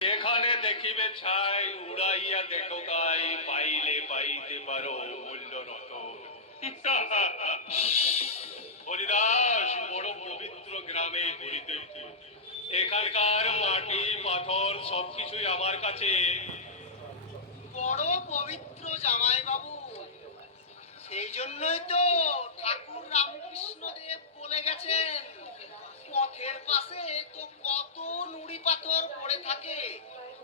এখানে দেখিবে ছাই উড়াইয়া দেখো কাই পাইলে পাইতে পারো মূল্য নত। হরিদাস বড় পবিত্র গ্রামে হরিতীর্থ, এখানকার মাটি পাথর সবকিছুই আমার কাছে বড় পবিত্র জামাই বাবু। সেই জন্যই তো ঠাকুর রামকৃষ্ণ দেব বলে গেছেন, পথের পাশে তো কত নুড়ি পাথর পড়ে থাকে,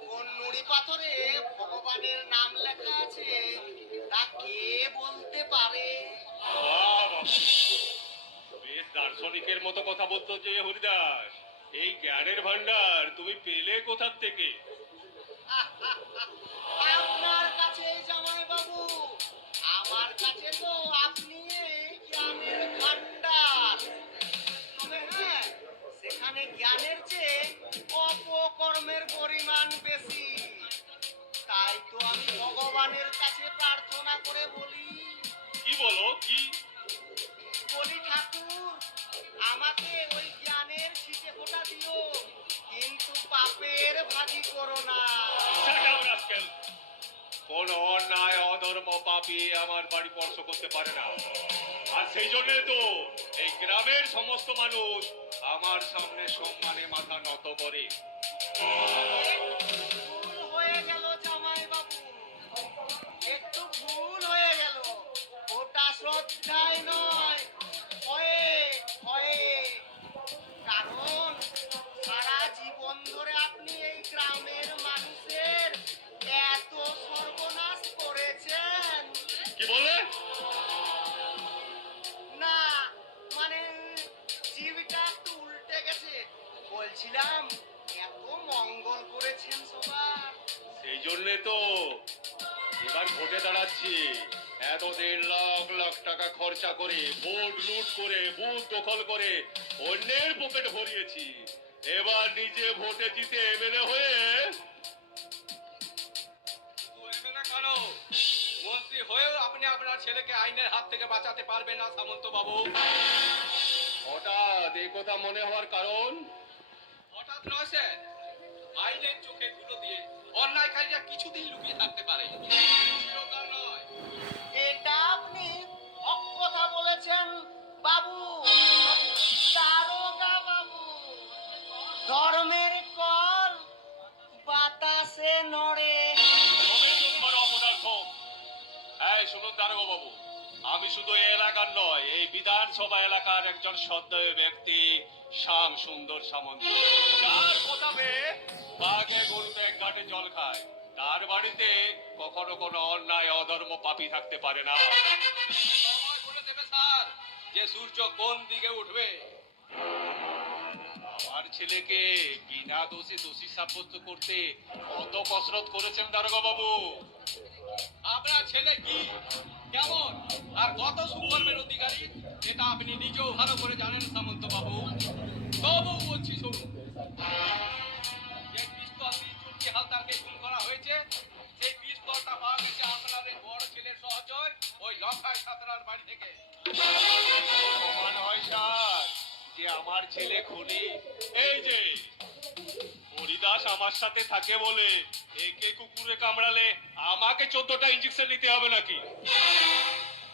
কোন নুড়ি পাথরে ভগবানের নাম লেখা আছে তা কে বলতে পারে? বেশ দার্শনিকের মতো কথা বলতো যে হরিদাস। এই জ্ঞানের ভান্ডার তুমি পেলে কোথার থেকে? আপনার কাছে জামাই বাবু, আমার কাছে তো আপনি জ্ঞানের ভান্ডার। তবে হ্যাঁ, সেখানে জ্ঞানের চেয়ে অপকর্মের পরিমাণ বেশি। তাই তো আমি ভগবানের কাছে প্রার্থনা করে বলি। কি বলো কি? বলি ঠাকুর, আমাকে ওই জ্ঞানের ছিটে ফোঁটা দিও, কিন্তু পাপের ভাগী করো না। কোন অন্যায় অধর্ম পাপী আমার বাড়ি স্পর্শ করতে পারে না। আর সেই জন্য তো এই গ্রামের সমস্ত মানুষ আমার সামনে সম্মানে মাথা নত করে। ভুল হয়ে গেল জামাই বাবু, একটু ভুল হয়ে গেল। ওটা শ্রদ্ধায় নয়, ভয়ে ভয়ে। কারণ সারা জীবন ধরে আপনি এই গ্রামের মানুষের এত সর্বনাশ করেছেন। কি বলে? না মানে জীবটা একটু উল্টে গেছে। বলছিলাম এত মঙ্গল করেছেন সবার। সেই জন্য তো এবার ভোটে দাঁড়াচ্ছি। এতদিন লাখ লাখ টাকা খরচা করে ভোট লুট করে বুথ দখল করে অন্যের পকেট ভরিয়েছি। এবার নিজে ভোটে জিতে এমএলএ হয়ে কেন মন্ত্রী হয়েও আপনি আপনার ছেলেকে আইনের হাত থেকে বাঁচাতে পারবেন না সামন্ত বাবু? হঠাৎ এই কথা মনে হওয়ার কারণ? হঠাৎ নয় স্যার, আইনের চোখে ধুলো দিয়ে অন্যায়কারীরা কিছুদিন লুকিয়ে থাকতে পারে, চিরকাল নয়। এটা আপনি হক কথা বলেছেন বাবু, দারোগা বাবু। ধর্মের কল বাতাসে নড়ে। শুনুন দারোগা বাবু, আমি শুধু এই এলাকার নয়, এই বিধানসভা এলাকার একজন সদ্যয় ব্যক্তি, শ্যাম সুন্দর সামন্ত, যার কথা পেয়ে বাঘে গরুতে এক ঘাটে জল খায়। তার বাড়িতে কখনো কোনো অন্যায় অধর্ম পাপী থাকতে পারে না। সময় বলে দেবে স্যার যে সূর্য কোন দিকে উঠবে। আমার ছেলেকে বিনা দোষী দোষী সাব্যস্ত করতে কত কসরত করেছেন দারোগা বাবু। আপনার ছেলে কি, কেমন আর কত সুকর্মের অধিকারী এটা আপনি নিজেও ভালো করে জানেন সামন্ত বাবু। তবু বলছি শুনুন, যে পিস্তল দিয়ে চুটকি হালদারকে খুন করা হয়েছে, সেই পিস্তলটা পাওয়া গেছে আপনার এই বড় ছেলের সহচর ওই লক্ষায় সাঁতরার বাড়ি থেকে। প্রমাণ হয় স্যার যে আমার ছেলে খুনি। এই যে হরিদাস আমার সাথে থাকে বলে একে কুকুরে কামড়ালে আমাকে 14টা ইঞ্জেকশন নিতে হবে নাকি?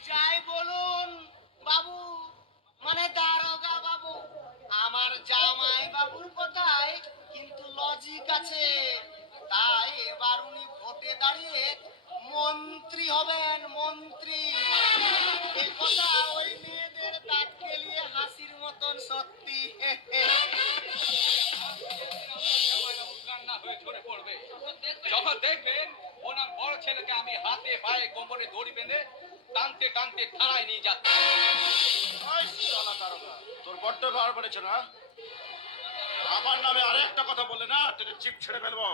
যাই বলুন বাবু, মানে দারোগা বাবু, আমার জামাই বাবুর কথায় কিন্তু লজিক আছে। তাই এবার উনি ভোটে দাঁড়িয়ে মন্ত্রী হবেন, মন্ত্রী। এ কথা ওই মেয়েদের দাঁত কেলিয়ে হাসির মতন সত্যি। কান্না হয়ে ঝরে পড়বে যখন দেখবেন ওনার বড় ছেলেকে আমি হাতে পায়ে কোমরে দড়ি বেঁধে টানতে টানতে থানায় নিয়ে যাচ্ছি। তোর বড্ড বার বেড়েছে না? আমার নামে আরেকটা কথা বললে না তোর জিভ ছেড়ে ফেলবো।